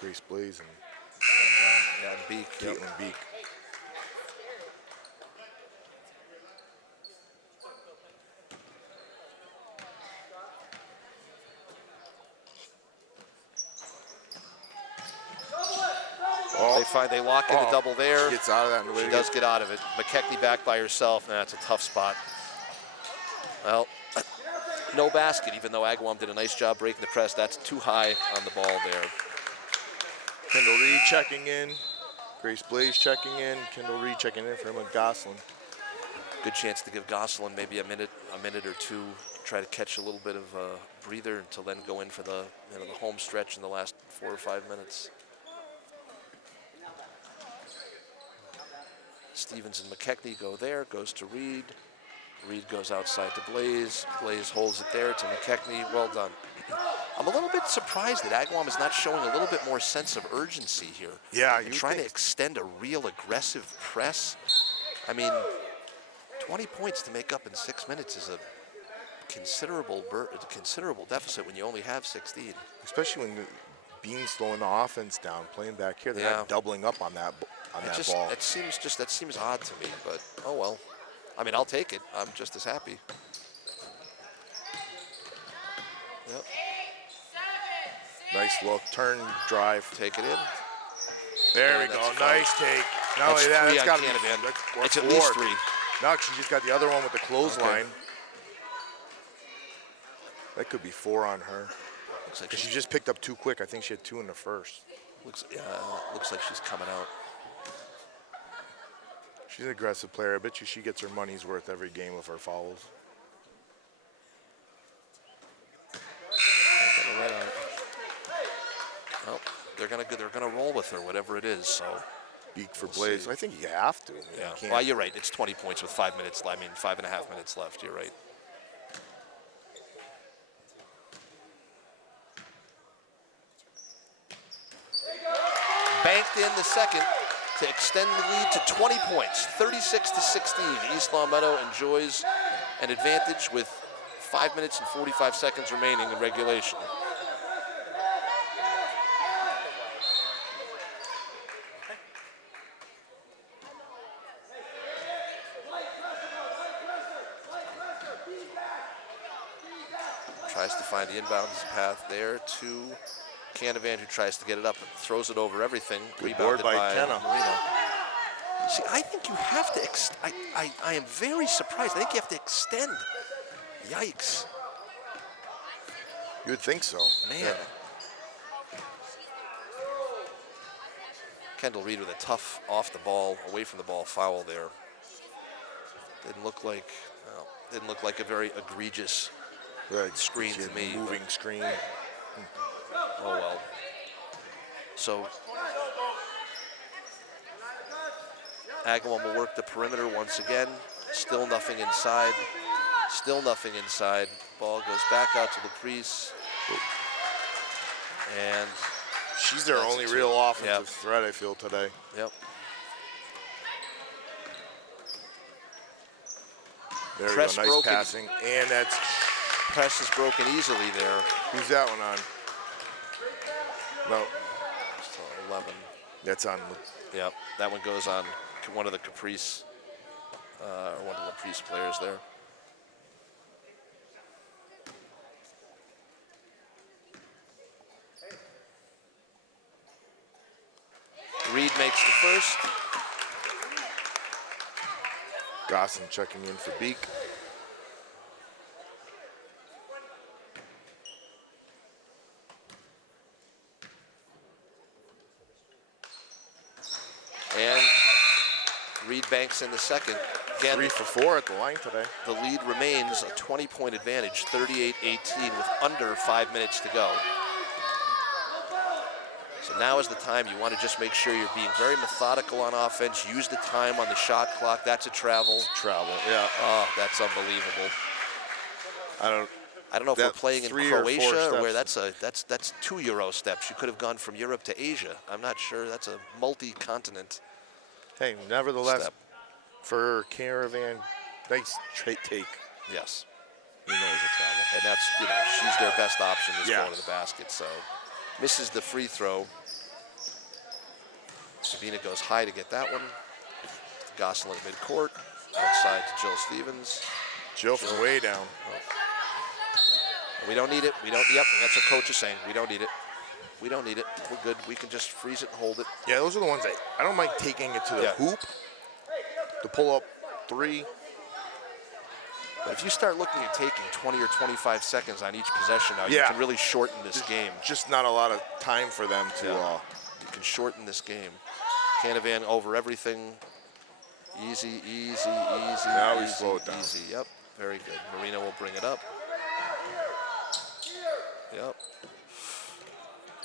Grace Blaze and Beek. Caitlin Beek. They lock in the double there. She gets out of that. She does get out of it. McKechnie back by herself. That's a tough spot. Well, no basket, even though Agawam did a nice job breaking the press. That's too high on the ball there. Kendall Reed checking in. Grace Blaze checking in. Kendall Reed checking in for him and Gosselin. Good chance to give Gosselin maybe a minute or two, try to catch a little bit of a breather to then go in for the the home stretch in the last 4 or 5 minutes. Stevens and McKechnie go there, goes to Reed. Reed goes outside to Blaze. Blaze holds it there to McKechnie. Well done. I'm a little bit surprised that Agawam is not showing a little bit more sense of urgency here. Yeah, you're trying to extend a real aggressive press. I mean, 20 points to make up in 6 minutes is a considerable deficit when you only have 16. Especially when Bean's slowing the offense down, playing back here. They're not doubling up on that ball. That seems odd to me, but oh well. I mean, I'll take it. I'm just as happy. Yep. Nice look, turn, drive. Take it in. There we go, nice take. Not only that, that's got to be, it's at least 3. No, she just got the other one with the clothesline. Okay. That could be 4 on her. Looks like she just picked up 2 quick. I think she had 2 in the first. Looks like she's coming out. She's an aggressive player. I bet you she gets her money's worth every game with her fouls. Well, they're gonna roll with her, whatever it is. So, Beek for Blaze. So I think you have to. Yeah. Well, you're right. It's 20 points with 5 minutes. 5.5 minutes left. You're right. Banked in the second to extend the lead to 20 points, 36-16. East Long Meadow enjoys an advantage with 5 minutes and 45 seconds remaining in regulation. tries to find the inbounds path there to Canavan, who tries to get it up and throws it over everything. Good board by Kenna. Marino. See, I think you have to, I am very surprised. I think you have to extend. Yikes. You would think so. Man. Yeah. Kendall Reed with a tough off the ball, away from the ball foul there. Didn't look like a very egregious screen to me. Moving screen. Oh well. So Agawam will work the perimeter once again. Still nothing inside. Still nothing inside. Ball goes back out to Laprise. And she's their only real offensive threat, I feel, today. Yep. There we go, nice broken. passing. And that's... Press is broken easily there. Who's that one on? No. So 11. That's on. Yep, that one goes on one of the Caprice, or one of the Laprise players there. Reed makes the first. Gosson checking in for Beek. And Reed banks in the second. Again, 3 for 4 at the line today. The lead remains a 20-point advantage, 38-18 with under 5 minutes to go. So now is the time. You want to just make sure you're being very methodical on offense. Use the time on the shot clock. That's a travel. Travel, yeah. Oh, that's unbelievable. I don't know if we're playing in Croatia or where that's 2 Euro steps. You could have gone from Europe to Asia. I'm not sure. That's a multi-continent. Hey, nevertheless, step. For Caravan, nice take. Yes. You know it's a travel. And that's, she's their best option is going to the basket. So misses the free throw. Sabina goes high to get that one. Gosselin at midcourt. Outside to Jill Stevens. Jill from way down. We don't need it. We don't. Yep, that's what coach is saying. We don't need it. We don't need it. We're good. We can just freeze it and hold it. Yeah, those are the ones I don't mind taking it to the hoop to pull up 3. But if you start looking at taking 20 or 25 seconds on each possession now, you can really shorten this game. Just not a lot of time for them to. You can shorten this game. Canavan over everything. Easy. Now we slow it down. Easy. Yep. Very good. Marino will bring it up. Yep.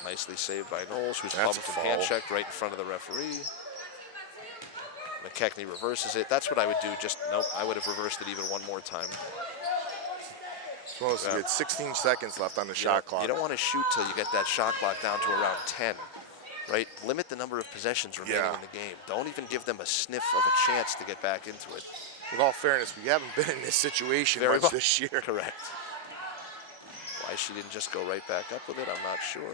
Nicely saved by Knowles, who's bumped and hand checked right in front of the referee. McKechnie reverses it. That's what I would do. Nope, I would have reversed it even one more time. Well, so you had 16 seconds left on the shot clock. You don't want to shoot till you get that shot clock down to around 10, right? Limit the number of possessions remaining in the game. Don't even give them a sniff of a chance to get back into it. With all fairness, we haven't been in this situation much this year. Correct. Why she didn't just go right back up with it, I'm not sure.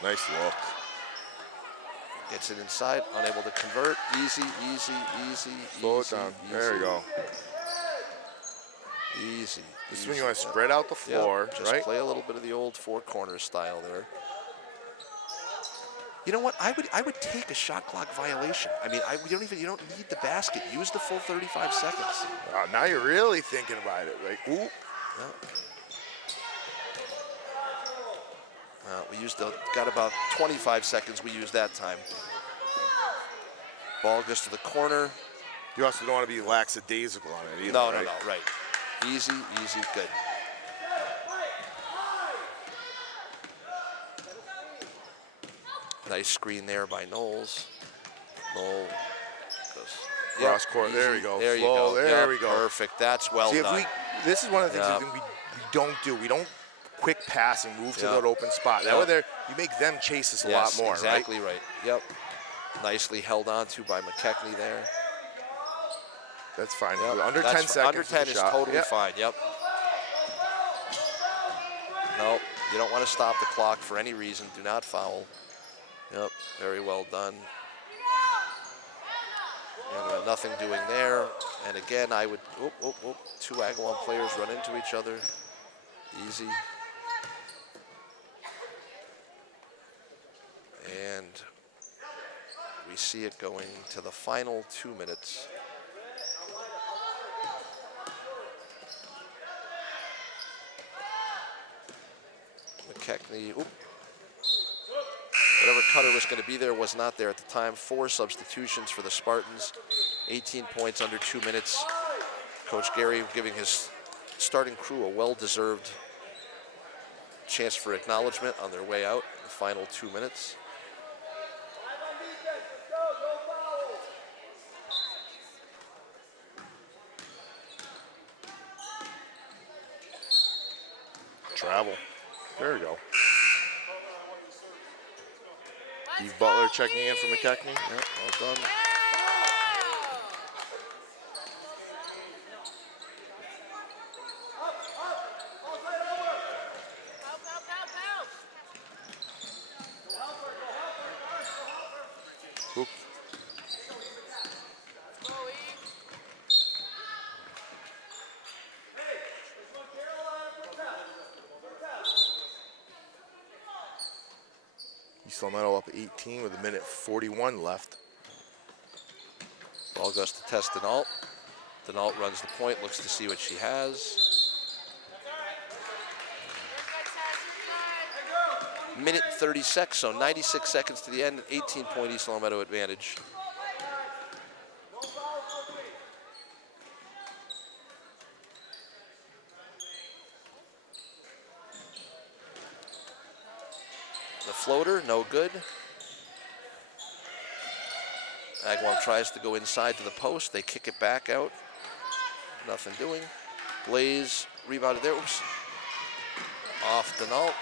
Nice look. Gets it inside, unable to convert. Easy. Slow it down. There you go. Easy. This is when you want to spread out the floor, just play a little bit of the old 4 corners style there. You know what? I would take a shot clock violation. I mean, you don't need the basket. Use the full 35 seconds. Now you're really thinking about it. Like, ooh. Got about 25 seconds we used that time. Ball goes to the corner. You also don't want to be lackadaisical on it either, No, right? Easy, good. Nice screen there by Knowles. Knowles goes. Cross court, there we go. There you go. There we go. Perfect, that's well done. This is one of the things we don't do. We don't quick pass and move to that open spot. That way you make them chase us a lot more, exactly right. Yep. Nicely held on to by McKechnie there. That's fine. Yep. Under 10 seconds. Under 10 is totally fine. Yep. No, you don't want to stop the clock for any reason. Do not foul. Yep. Very well done. And nothing doing there. And again, I would, two Agawam players run into each other. Easy. And we see it going to the final 2 minutes. McKechnie, whatever cutter was going to be there was not there at the time. 4 substitutions for the Spartans, 18 points under 2 minutes. Coach Gary giving his starting crew a well-deserved chance for acknowledgement on their way out in the final 2 minutes. Travel. There we go. Steve Butler checking in for McKechnie. Yep, well done. Oop. East Palmetto up 18 with 1:41 left. Ball goes to Tess Denault. Denault runs the point, looks to see what she has. Minute 36, so 96 seconds to the end, 18-point East Palmetto advantage. The floater, no good. Agawam tries to go inside to the post. They kick it back out. Nothing doing. Blaze rebounded there. Oops. Off Denault.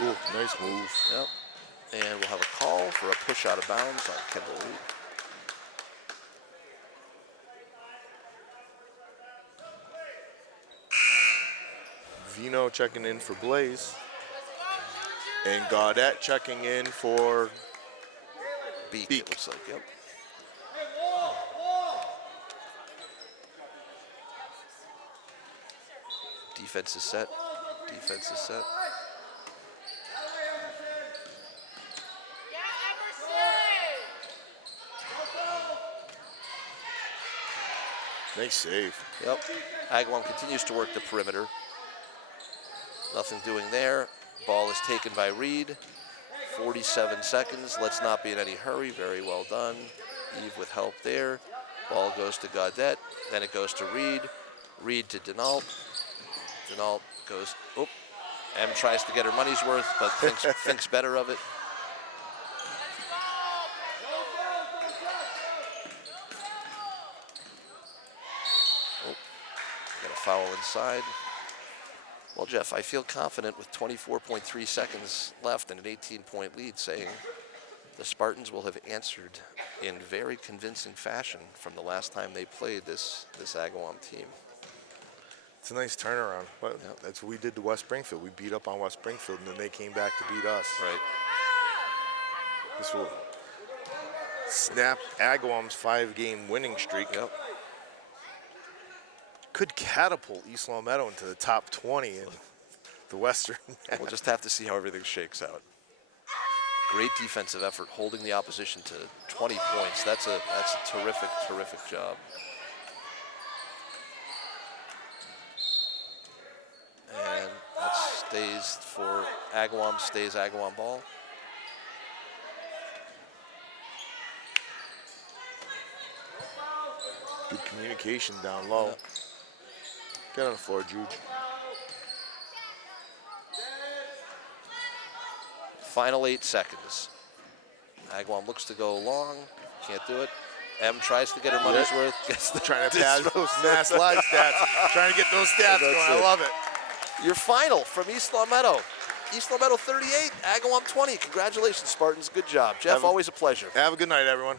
Ooh, nice move. Yep. And we'll have a call for a push out of bounds on Kendall Reed. Vino checking in for Blaze. And Gaudette checking in for Beak, Beak. it looks like, yep. Defense is set. Defense is set. Nice save. Yep. Agawam continues to work the perimeter. Nothing doing there. Ball is taken by Reed. 47 seconds. Let's not be in any hurry. Very well done. Eve with help there. Ball goes to Gaudette. Then it goes to Reed. Reed to Denault. Denault goes, oop. Em tries to get her money's worth, but thinks better of it. Oh, got a foul inside. Well, Jeff, I feel confident with 24.3 seconds left and an 18-point lead, saying the Spartans will have answered in very convincing fashion from the last time they played this Agawam team. It's a nice turnaround. But Yep. that's what we did to West Springfield. We beat up on West Springfield, and then they came back to beat us. Right. This will snap Agawam's 5-game winning streak. Yep. Could catapult East Long Meadow into the top 20 in the Western. We'll just have to see how everything shakes out. Great defensive effort, holding the opposition to 20 points. That's a terrific, terrific job. And that stays for Agawam, stays Agawam ball. Good communication down low. Yep. Get on the floor, Juge. Final 8 seconds. Agawam looks to go long, can't do it. Em tries to get her money's worth. Gets the Trying to pad those mass live stats. Trying to get those stats going. I love it. Your final from East Long Meadow. East Long Meadow 38, Agawam 20. Congratulations, Spartans. Good job. Jeff, always a pleasure. Have a good night, everyone.